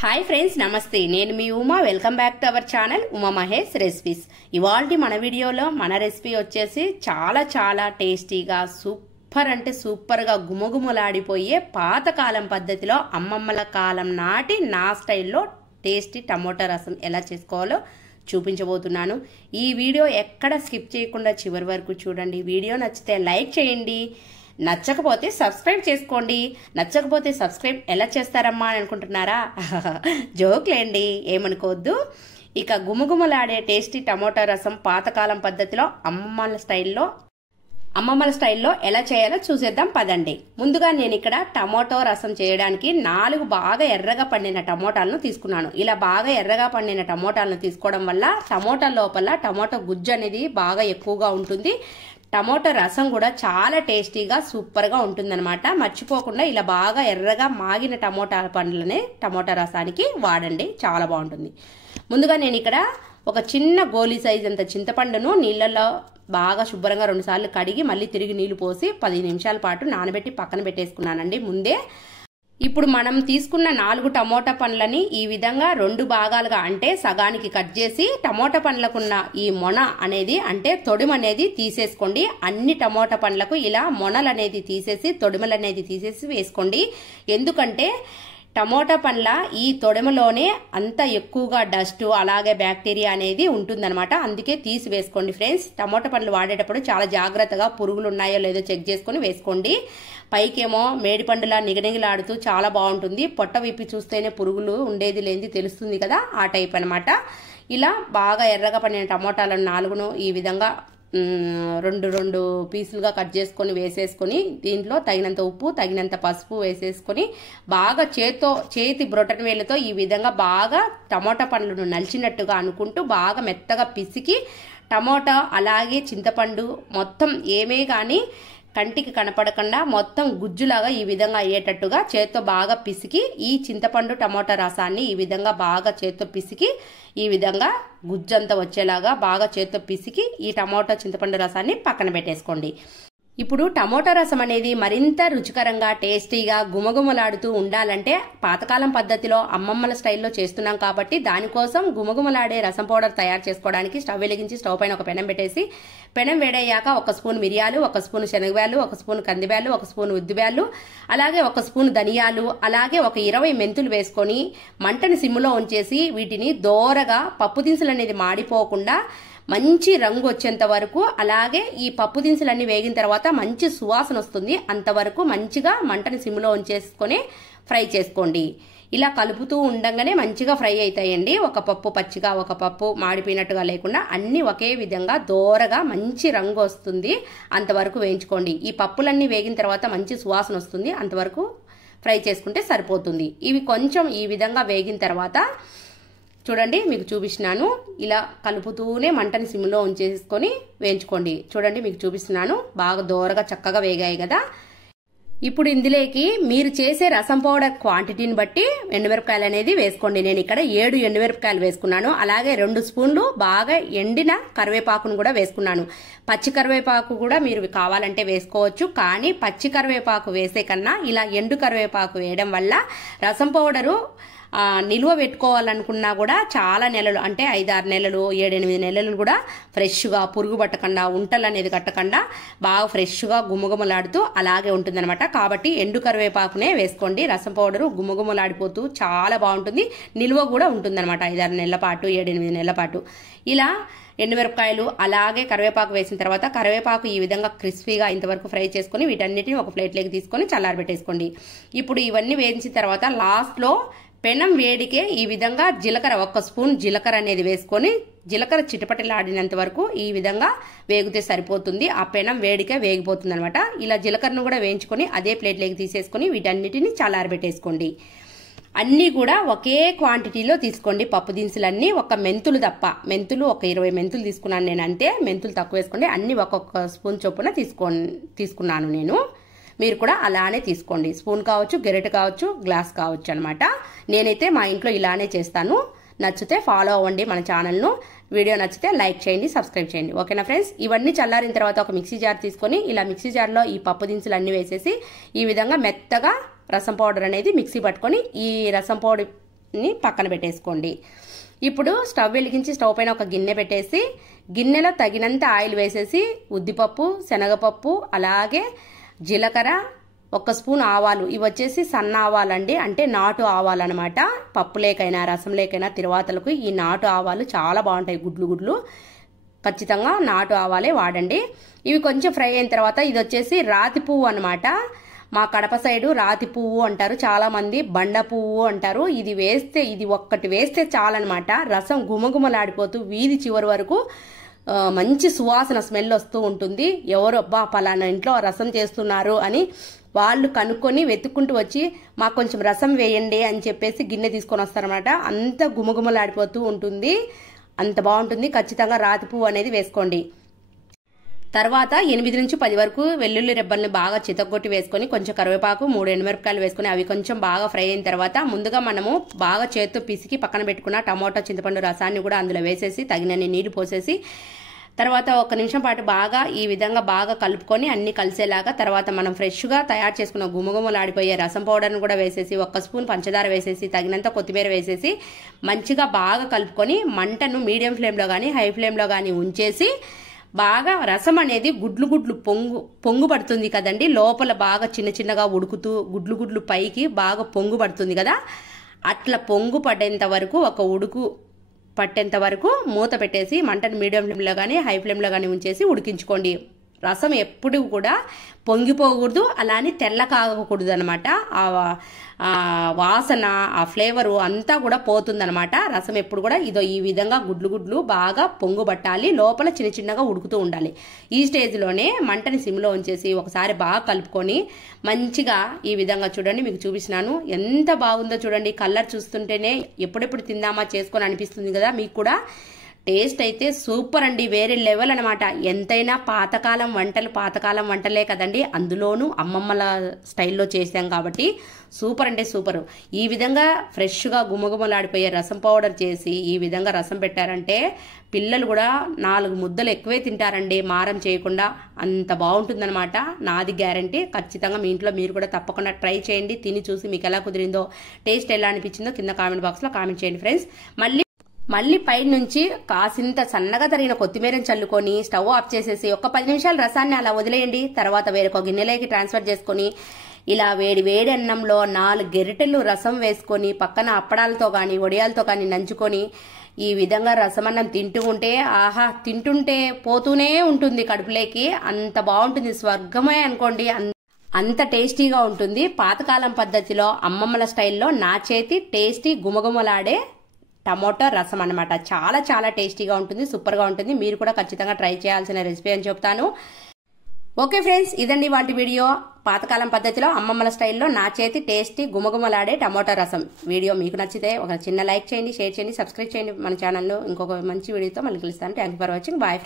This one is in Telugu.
హాయ్ ఫ్రెండ్స్, నమస్తే. నేను మీ Uma. Welcome back to our channel Uma Mahesh recipes. ఇవాల్టి మన వీడియోలో మన రెసిపీ వచ్చేసి చాలా టేస్టీగా సూపర్ అంటే సూపర్గా గుమగుమలాడిపోయే పాతకాలం పద్ధతిలో అమ్మమ్మల కాలం నాటి నా స్టైల్లో టేస్టీ టమోటా రసం ఎలా చేసుకోవాలో చూపించబోతున్నాను. ఈ వీడియో ఎక్కడ స్కిప్ చేయకుండా చివరి వరకు చూడండి. వీడియో నచ్చితే లైక్ చేయండి, నచ్చకపోతే సబ్స్క్రైబ్ చేసుకోండి. నచ్చకపోతే సబ్స్క్రైబ్ ఎలా చేస్తారమ్మా అని అనుకుంటున్నారా? జోక్లేండి, ఏమనుకోవద్దు. ఇక గుమగుమలాడే టేస్టీ టమోటా రసం పాతకాలం పద్ధతిలో అమ్మమ్మల స్టైల్లో ఎలా చేయాలో చూసేద్దాం పదండి. ముందుగా నేను ఇక్కడ టమోటో రసం చేయడానికి 4 బాగా ఎర్రగా పండిన టమోటాలను తీసుకున్నాను. ఇలా బాగా ఎర్రగా పండిన టమోటాలను తీసుకోవడం వల్ల టమోటా లోపల టమోటా గుజ్జు అనేది బాగా ఎక్కువగా ఉంటుంది. టమోటా రసం కూడా చాలా టేస్టీగా సూపర్గా ఉంటుందన్నమాట. మర్చిపోకుండా ఇలా బాగా ఎర్రగా మాగిన టమోటా పండ్లనే టమోటా రసానికి వాడండి, చాలా బాగుంటుంది. ముందుగా నేను ఇక్కడ ఒక చిన్న గోలీ సైజ్ అంత చింతపండును నీళ్ళల్లో బాగా శుభ్రంగా 2 సార్లు కడిగి మళ్ళీ తిరిగి నీళ్లు పోసి 10 నిమిషాల పాటు నానబెట్టి పక్కన పెట్టేసుకున్నానండి ముందే. ఇప్పుడు మనం తీసుకున్న 4 టమోటా పండ్లని ఈ విధంగా 2 భాగాలుగా అంటే సగానికి కట్ చేసి టమోటా పండ్లకున్న ఈ మొన అనేది అంటే తొడిమ అనేది తీసేసుకోండి. అన్ని టమోటా పండ్లకు ఇలా మొనలు అనేది తీసేసి తొడిమలు అనేది తీసేసి వేసుకోండి. ఎందుకంటే టమోటా పండ్ల ఈ తొడిమలోనే అంత ఎక్కువగా డస్ట్ అలాగే బ్యాక్టీరియా అనేది ఉంటుందన్నమాట. అందుకే తీసి వేసుకోండి ఫ్రెండ్స్. టమోటా పండ్లు వాడేటప్పుడు చాలా జాగ్రత్తగా పురుగులు ఉన్నాయో లేదో చెక్ చేసుకుని వేసుకోండి. పైకేమో మేడి పండులా నిగనిగలాడుతూ చాలా బాగుంటుంది. పొట్ట విప్పి చూస్తేనే పురుగులు ఉండేది లేనిది తెలుస్తుంది కదా, ఆ టైప్ అనమాట. ఇలా బాగా ఎర్రగా పండిన టమోటాలను 4ను ఈ విధంగా 2 పీసులుగా కట్ చేసుకొని వేసేసుకొని దీంట్లో తగినంత ఉప్పు తగినంత పసుపు వేసేసుకొని బాగా చేతి బ్రొటన్ వేళ్ళతో ఈ విధంగా బాగా టమోటా పండ్లను నలిచినట్టుగా అనుకుంటూ బాగా మెత్తగా పిసికి టమోటా అలాగే చింతపండు మొత్తం ఏమే కానీ కంటికి కనపడకుండా మొత్తం గుజ్జులాగా ఈ విధంగా అయ్యేటట్టుగా చేత్తో బాగా పిసికి ఈ చింతపండు టమోటా రసాన్ని ఈ విధంగా బాగా చేత్తో పిసికి ఈ విధంగా గుజ్జంతా వచ్చేలాగా బాగా చేత్తో పిసికి ఈ టమోటా చింతపండు రసాన్ని పక్కన పెట్టేసుకోండి. ఇప్పుడు టమోటా రసం అనేది మరింత రుచికరంగా టేస్టీగా గుమగుమలాడుతూ ఉండాలంటే పాతకాలం పద్ధతిలో అమ్మమ్మల స్టైల్లో చేస్తున్నాం కాబట్టి దానికోసం గుమగుమలాడే రసం పౌడర్ తయారు చేసుకోవడానికి స్టవ్ వెలిగించి స్టవ్ పైన ఒక పెనం పెట్టేసి పెనం వేడయ్యాక 1 స్పూన్ మిరియాలు, 1 స్పూన్ శనగబ్యాలు, 1 స్పూన్ కందిబ్యాలు, 1 స్పూన్ ఉద్దిబ్యాలు, అలాగే 1 స్పూన్ ధనియాలు, అలాగే ఒక 20 మెంతులు వేసుకొని మంటని సిమ్లో ఉంచేసి వీటిని దోరగా పప్పు దినుసులు అనేది మాడిపోకుండా మంచి రంగు వచ్చేంత వరకు అలాగే ఈ పప్పు దినుసులన్నీ వేగిన తర్వాత మంచి సువాసన వస్తుంది అంతవరకు మంచిగా మంటని సిమ్లో ఉంచేసుకొని ఫ్రై చేసుకోండి. ఇలా కలుపుతూ ఉండగానే మంచిగా ఫ్రై అవుతాయండి. ఒక పప్పు పచ్చిగా ఒక పప్పు మాడిపోయినట్టుగా లేకుండా అన్ని ఒకే విధంగా దోరగా మంచి రంగు వస్తుంది అంతవరకు వేయించుకోండి. ఈ పప్పులన్నీ వేగిన తర్వాత మంచి సువాసన వస్తుంది అంతవరకు ఫ్రై చేసుకుంటే సరిపోతుంది. ఇవి కొంచెం ఈ విధంగా వేగిన తర్వాత చూడండి మీకు చూపిస్తున్నాను, ఇలా కలుపుతూనే మంటని సిమ్లో ఉంచేసుకొని వేయించుకోండి. చూడండి మీకు చూపిస్తున్నాను, బాగా దోరగా చక్కగా వేగాయి కదా. ఇప్పుడు ఇందులోకి మీరు చేసే రసం పౌడర్ క్వాంటిటీని బట్టి ఎండుమిరపకాయలు అనేది వేసుకోండి. నేను ఇక్కడ 7 ఎండుమిరపకాయలు వేసుకున్నాను. అలాగే 2 స్పూన్లు బాగా ఎండిన కరివేపాకును కూడా వేసుకున్నాను. పచ్చి కరివేపాకు కూడా మీరు కావాలంటే వేసుకోవచ్చు, కానీ పచ్చి కరివేపాకు వేసే కన్నా ఇలా ఎండు కరివేపాకు వేయడం వల్ల రసం పౌడరు నిల్వ పెట్టుకోవాలనుకున్నా కూడా చాలా నెలలు అంటే 5-6 నెలలు 7-8 నెలలు కూడా ఫ్రెష్గా పురుగు పట్టకుండా ఉంటలు అనేది కట్టకుండా బాగా ఫ్రెష్గా గుమగుమలాడుతూ అలాగే ఉంటుందన్నమాట. కాబట్టి ఎండు కరివేపాకునే వేసుకోండి. రసం పౌడరు గుమగుమలాడిపోతూ చాలా బాగుంటుంది, నిల్వ కూడా ఉంటుందన్నమాట 5-6 నెలల పాటు 7-8 నెలల పాటు. ఇలా ఎండుమిరపకాయలు అలాగే కరివేపాకు వేసిన తర్వాత కరివేపాకు ఈ విధంగా క్రిస్పీగా ఇంతవరకు ఫ్రై చేసుకుని వీటన్నిటిని ఒక ప్లేట్లోకి తీసుకొని చల్లారబెట్టేసుకోండి. ఇప్పుడు ఇవన్నీ వేయించిన తర్వాత లాస్ట్లో పెనం వేడికే ఈ విధంగా జీలకర్ర 1 స్పూన్ జీలకర్ర అనేది వేసుకొని జీలకర్ర చిటపటలాడినంత వరకు ఈ విధంగా వేగితే సరిపోతుంది. ఆ పెనం వేడికే వేగిపోతుంది అనమాట. ఇలా జీలకర్రను కూడా వేయించుకొని అదే ప్లేట్లోకి తీసేసుకొని వీటన్నిటిని చల్లారబెట్టేసుకోండి. అన్నీ కూడా ఒకే క్వాంటిటీలో తీసుకోండి. పప్పు దినుసులన్నీ ఒక మెంతులు తప్ప, మెంతులు ఒక 20 మెంతులు తీసుకున్నాను నేను, అంతే. మెంతులు తక్కువ వేసుకోండి. అన్ని ఒక్కొక్క స్పూన్ చొప్పున తీసుకున్నాను నేను. మీరు కూడా అలానే తీసుకోండి. స్పూన్ కావచ్చు, గెరెట్ కావచ్చు, గ్లాస్ కావచ్చు అనమాట. నేనైతే మా ఇంట్లో ఇలానే చేస్తాను. నచ్చితే ఫాలో అవ్వండి మన ఛానల్ను. వీడియో నచ్చితే లైక్ చేయండి, సబ్స్క్రైబ్ చేయండి. ఓకేనా ఫ్రెండ్స్? ఇవన్నీ చల్లారిన తర్వాత ఒక మిక్సీ జార్ తీసుకొని ఇలా మిక్సీ జార్లో ఈ పప్పు దినుసులు అన్నీ వేసేసి ఈ విధంగా మెత్తగా రసం పౌడర్ అనేది మిక్సీ పట్టుకొని ఈ రసం పౌడర్ రసంని పక్కన పెట్టేసుకోండి. ఇప్పుడు స్టవ్ వెలిగించి స్టవ్ పైన ఒక గిన్నె పెట్టేసి గిన్నెలో తగినంత ఆయిల్ వేసేసి ఉద్దిపప్పు, శనగపప్పు, అలాగే జీలకర్ర, 1 స్పూన్ ఆవాలు, ఇవి వచ్చేసి సన్న ఆవాలండి, అంటే నాటు ఆవాలన్నమాట. పప్పు లేకైనా రసం లేకైనా తిరువాతలకు ఈ నాటు ఆవాలు చాలా బాగుంటాయి. గుడ్లు ఖచ్చితంగా నాటు ఆవాలే వాడండి. ఇవి కొంచెం ఫ్రై అయిన తర్వాత ఇది వచ్చేసి రాతి పువ్వు అనమాట. మా కడప సైడు రాతి పువ్వు అంటారు, చాలా మంది బండ పువ్వు అంటారు. ఇది ఒక్కటి వేస్తే చాలన్నమాట. రసం గుమగుమలాడిపోతూ వీధి చివరి వరకు మంచి సువాసన స్మెల్ వస్తూ ఉంటుంది. ఎవరు అబ్బా పలానా ఇంట్లో రసం చేస్తున్నారు అని వాళ్ళు కనుక్కొని వెతుక్కుంటూ వచ్చి మాకు కొంచెం రసం వేయండి అని చెప్పేసి గిన్నె తీసుకొని వస్తారనమాట. అంత గుమగుమలాడిపోతూ ఉంటుంది, అంత బాగుంటుంది. ఖచ్చితంగా రాతి పువ్వు అనేది వేసుకోండి. తర్వాత 8 నుంచి 10 వరకు వెల్లుల్లి రెబ్బల్ని బాగా చితగొట్టి వేసుకొని కొంచెం కరివేపాకు, 3 ఎండుమిరపకాయలు వేసుకొని అవి కొంచెం బాగా ఫ్రై అయిన తర్వాత ముందుగా మనము బాగా చేత్తో పిసికి పక్కన పెట్టుకున్న టమోటా చింతపండు రసాన్ని కూడా అందులో వేసేసి తగినన్ని నీళ్లు పోసేసి తర్వాత 1 నిమిషం పాటు బాగా ఈ విధంగా బాగా కలుపుకొని అన్ని కలిసేలాగా తర్వాత మనం ఫ్రెష్గా తయారు చేసుకున్న గుమగుమలాడిపోయే రసం పౌడర్ను కూడా వేసేసి 1 స్పూన్ పంచదార వేసేసి తగినంత కొత్తిమీర వేసేసి మంచిగా బాగా కలుపుకొని మంటను మీడియం ఫ్లేమ్లో కానీ హై ఫ్లేమ్లో కానీ ఉంచేసి బాగా రసం అనేది గుడ్లు పొంగు పడుతుంది కదండి. లోపల బాగా చిన్నగా ఉడుకుతూ గుడ్లు పైకి బాగా పొంగు పడుతుంది కదా. అట్లా పొంగు పడేంత వరకు ఒక ఉడుకు పట్టేంత వరకు మూత పెట్టేసి మంటను మీడియం ఫ్లేమ్లో కానీ హై ఫ్లేమ్లో కానీ ఉంచేసి ఉడికించుకోండి. రసం ఎప్పుడు కూడా పొంగిపోకూడదు, అలానే తెల్ల కాగకూడదు అనమాట. ఆ వాసన, ఆ ఫ్లేవరు అంతా కూడా పోతుందనమాట. రసం ఎప్పుడు కూడా ఈ విధంగా గుడ్లు బాగా పొంగు పట్టాలి, లోపల చిన్నగా ఉడుకుతూ ఉండాలి. ఈ స్టేజ్లోనే మంటని సిమ్లో ఉంచేసి ఒకసారి బాగా కలుపుకొని మంచిగా ఈ విధంగా చూడండి, మీకు చూపిస్తున్నాను ఎంత బాగుందో చూడండి. కలర్ చూస్తుంటేనే ఎప్పుడెప్పుడు తిందామా చేసుకొని అనిపిస్తుంది కదా మీకు కూడా. టేస్ట్ అయితే సూపర్ అండి, వేరే లెవెల్ అనమాట. ఎంతైనా పాతకాలం వంటలే కదండి, అందులోనూ అమ్మమ్మల స్టైల్లో చేసాం కాబట్టి సూపర్ అంటే సూపర్. ఈ విధంగా ఫ్రెష్గా గుమగుమలాడిపోయే రసం పౌడర్ చేసి ఈ విధంగా రసం పెట్టారంటే పిల్లలు కూడా 4 ముద్దలు ఎక్కువే తింటారండి, మారం చేయకుండా. అంత బాగుంటుందన్నమాట, నాది గ్యారంటీ. ఖచ్చితంగా మీ ఇంట్లో మీరు కూడా తప్పకుండా ట్రై చేయండి. తిని చూసి మీకు ఎలా కుదిరిందో, టేస్ట్ ఎలా అనిపించిందో కింద కామెంట్ బాక్స్లో కామెంట్ చేయండి ఫ్రెండ్స్. మళ్ళీ పై నుంచి కాసింత సన్నగా తరిగిన కొత్తిమీరని చల్లుకొని స్టవ్ ఆఫ్ చేసేసి 10 నిమిషాలు రసాన్ని అలా వదిలేయండి. తర్వాత వేరొక గిన్నెలోకి ట్రాన్స్ఫర్ చేసుకొని ఇలా వేడి అన్నంలో 4 గెరిటెలు రసం వేసుకొని పక్కన అప్పడాలతో కానీ వడియాలతో కానీ నంచుకొని ఈ విధంగా రసమన్నం తింటూ ఉంటే ఆహా, తింటుంటే పోతూనే ఉంటుంది కడుపులోకి. అంత బాగుంటుంది, స్వర్గమే అనుకోండి, అంత టేస్టీగా ఉంటుంది. పాతకాలం పద్ధతిలో అమ్మమ్మల స్టైల్లో నా చేతి టేస్టీ గుమగుమలాడే టమోటా రసం అన్నమాట. చాలా టేస్టీగా ఉంటుంది, సూపర్గా ఉంటుంది. మీరు కూడా ఖచ్చితంగా ట్రై చేయాల్సిన రెసిపీ అని చెప్తాను. ఓకే ఫ్రెండ్స్, ఇదండి వాటి వీడియో. పాతకాలం పద్ధతిలో అమ్మమ్మల స్టైల్లో నా చేతి టేస్టీ గుమగుమలాడే టమోటా రసం వీడియో మీకు నచ్చితే ఒక చిన్న లైక్ చేయండి, షేర్ చేయండి, సబ్స్క్రైబ్ చేయండి మన ఛానల్లో. ఇంకొక మంచి వీడియోతో మళ్ళీ కలుస్తాను. Thank you for watching. Bye.